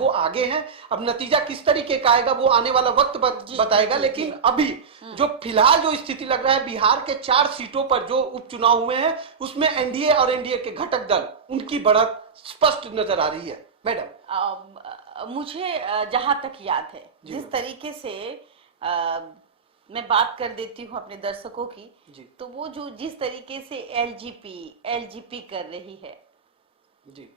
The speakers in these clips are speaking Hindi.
वो आगे हैं। अब नतीजा किस तरीके का आएगा वो आने वाला वक्त बताएगा। लेकिन अभी जो फिलहाल जो स्थिति लग रहा है, बिहार के 4 सीटों पर जो उपचुनाव हुए हैं उसमें एनडीए और एनडीए के घटक दल उनकी बढ़त स्पष्ट नजर आ रही है। मैडम, मुझे जहां तक याद है, जिस तरीके से मैं बात कर देती हूँ अपने दर्शकों की, तो वो जो जिस तरीके से एलजीपी कर रही है जी,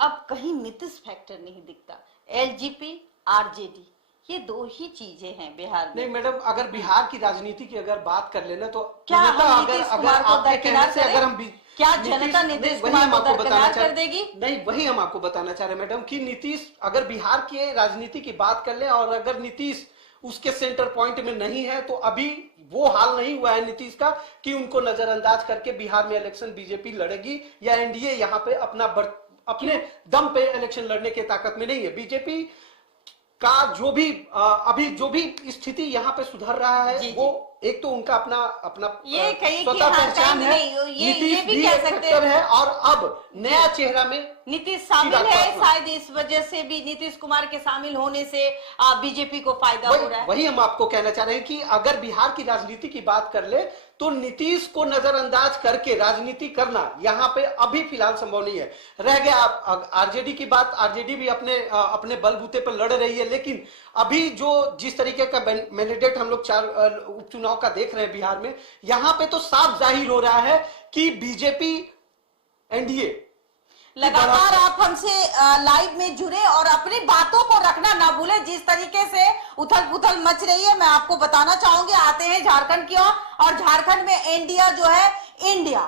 अब कहीं नीतीश फैक्टर नहीं दिखता। एलजीपी, आरजेडी, ये 2 ही चीजें हैं बिहार में। नहीं मैडम, अगर बिहार की राजनीति की अगर बात कर लेना तो क्या हम नीतीश कुमार को दरकिनार करें? अगर हम क्या जनता नीतीश कुमार को दरकिनार कर देगी? नहीं, वही हम आपको बताना चाह रहे हैं मैडम कि नीतीश अगर बिहार की राजनीति की बात कर ले और अगर नीतीश उसके सेंटर पॉइंट में नहीं है तो अभी वो हाल नहीं हुआ है नीतीश का कि उनको नजरअंदाज करके बिहार में इलेक्शन बीजेपी लड़ेगी या एनडीए यहाँ पे अपने दम पे इलेक्शन लड़ने की ताकत में नहीं है। बीजेपी का जो भी अभी जो भी स्थिति यहाँ पे सुधर रहा है वो एक तो उनका अपना ये स्वतः पहचान है, ये भी कह सकते है और अब नया चेहरा में नीतीश शामिल है। शायद इस वजह से भी नीतीश कुमार के शामिल होने से बीजेपी को फायदा हो रहा है। वही हम आपको कहना चाह रहे हैं कि अगर बिहार की राजनीति की बात कर ले तो नीतीश को नजरअंदाज करके राजनीति करना यहाँ पे अभी फिलहाल संभव नहीं है। रह गया आरजेडी की बात, आरजेडी भी अपने बलबूते पर लड़ रही है, लेकिन अभी जो जिस तरीके का मैंडेट हम लोग 4 उपचुनाव का देख रहे हैं बिहार में, यहाँ पे तो साफ जाहिर हो रहा है कि बीजेपी एनडीए लगातार आप हमसे लाइव में जुड़े और अपनी बातों को रखना ना भूले। जिस तरीके से उथल पुथल मच रही है, मैं आपको बताना चाहूंगी। आते हैं झारखंड की ओर, और झारखंड में इंडिया जो है इंडिया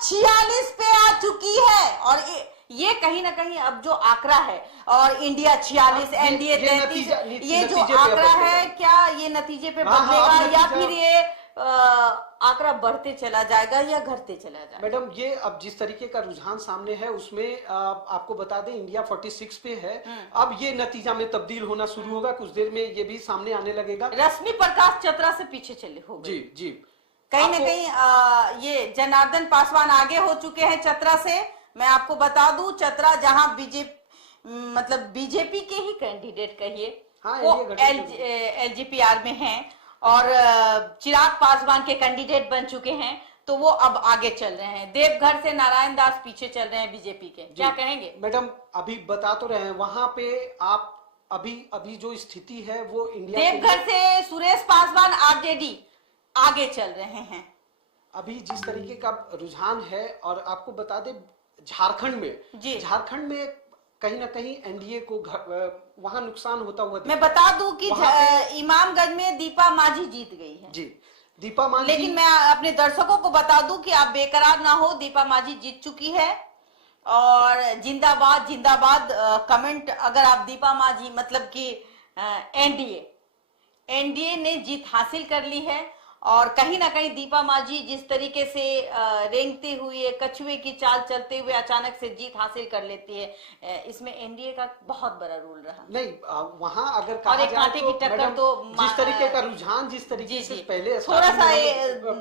46 पे आ चुकी है। और ये कहीं ना कहीं अब जो आंकड़ा है और इंडिया 46 एनडीए 33, ये जो आंकड़ा है क्या ये नतीजे पे बदलेगा या फिर ये आंकड़ा बढ़ते चला जाएगा या घटते चला जाएगा? मैडम, ये अब जिस तरीके का रुझान सामने है उसमें आपको बता दें इंडिया 46 पे है। अब ये नतीजा में तब्दील होना शुरू होगा, कुछ देर में ये भी सामने आने लगेगा। रश्मि प्रकाश चतरा से पीछे चले हो गए। जी, कहीं ना कहीं ये जनार्दन पासवान आगे हो चुके हैं चतरा से। मैं आपको बता दूं, चतरा जहां बीजेपी के ही कैंडिडेट कहिए वो एलजीपीआर में हैं और चिराग पासवान के कैंडिडेट बन चुके हैं, तो वो अब आगे चल रहे हैं। देवघर से नारायण दास पीछे चल रहे हैं बीजेपी के। क्या कहेंगे? मैडम, अभी बता तो रहे हैं वहां पे आप अभी जो स्थिति है वो इंडिया देवघर से सुरेश पासवान आरजेडी आगे चल रहे हैं। अभी जिस तरीके का रुझान है, और आपको बता दें झारखंड में कहीं ना कहीं एनडीए को वहां नुकसान होता हुआ। मैं बता दूं कि इमामगंज में दीपा माझी जीत गई है। जी, दीपा माझी। लेकिन मैं अपने दर्शकों को बता दूं कि आप बेकरार ना हो, दीपा माझी जीत चुकी है और जिंदाबाद जिंदाबाद कमेंट। अगर आप दीपा माझी मतलब कि एनडीए ने जीत हासिल कर ली है और कहीं ना कहीं दीपा माझी जिस तरीके से रेंगते हुए कछुए की चाल चलते हुए अचानक से जीत हासिल कर लेती है, इसमें एनडीए का बहुत बड़ा रोल रहा। नहीं, वहां अगर कहा जाए तो टक्कर तो जिस तरीके का रुझान जिस तरीके से पहले थोड़ा सा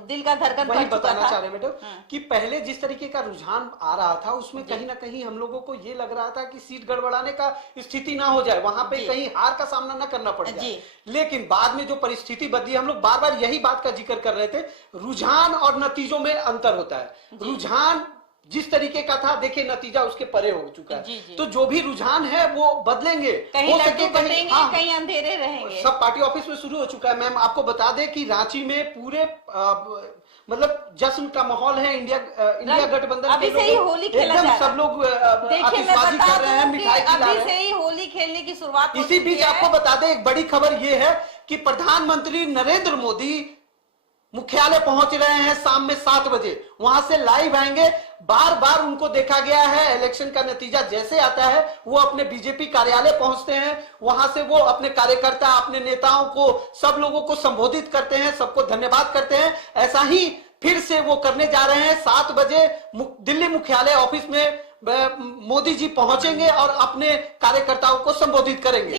दिल का धड़कन वही बताना चाह रहे हैं मैडम कि पहले जिस तरीके का रुझान आ रहा था उसमें कहीं ना कहीं हम लोगों को ये लग रहा था कि सीट गड़बड़ाने का स्थिति ना हो जाए, वहां पे कहीं हार का सामना न करना पड़ जाए। लेकिन बाद में जो परिस्थिति बदली, हम लोग बार बार यही बात का जिक्र कर रहे थे, रुझान और नतीजों में अंतर होता है। रुझान जिस तरीके का था, देखिए नतीजा उसके परे हो चुका है। तो जो भी रुझान है वो बदलेंगे, कहीं लड्डू बटेंगे, कहीं अंधेरे रहेंगे। सब पार्टी ऑफिस में शुरू हो चुका है। मैम आपको बता दें कि रांची में पूरे मतलब जश्न का माहौल है। इंडिया गठबंधन अभी से ही होली खेला जा रहा है, सब लोग आतिशबाजी कर रहे हैं, मिठाई खिला रहे हैं। अभी से ही होली खेलने की शुरुआत। इसी बीच आपको बता दें एक बड़ी खबर ये है कि प्रधानमंत्री नरेंद्र मोदी मुख्यालय पहुंच रहे हैं शाम में 7 बजे, वहां से लाइव आएंगे। बार बार उनको देखा गया है, इलेक्शन का नतीजा जैसे आता है वो अपने बीजेपी कार्यालय पहुंचते हैं, वहां से वो अपने कार्यकर्ता, अपने नेताओं को, सब लोगों को संबोधित करते हैं, सबको धन्यवाद करते हैं। ऐसा ही फिर से वो करने जा रहे हैं। 7 बजे दिल्ली मुख्यालय ऑफिस में मोदी जी पहुंचेंगे और अपने कार्यकर्ताओं को संबोधित करेंगे।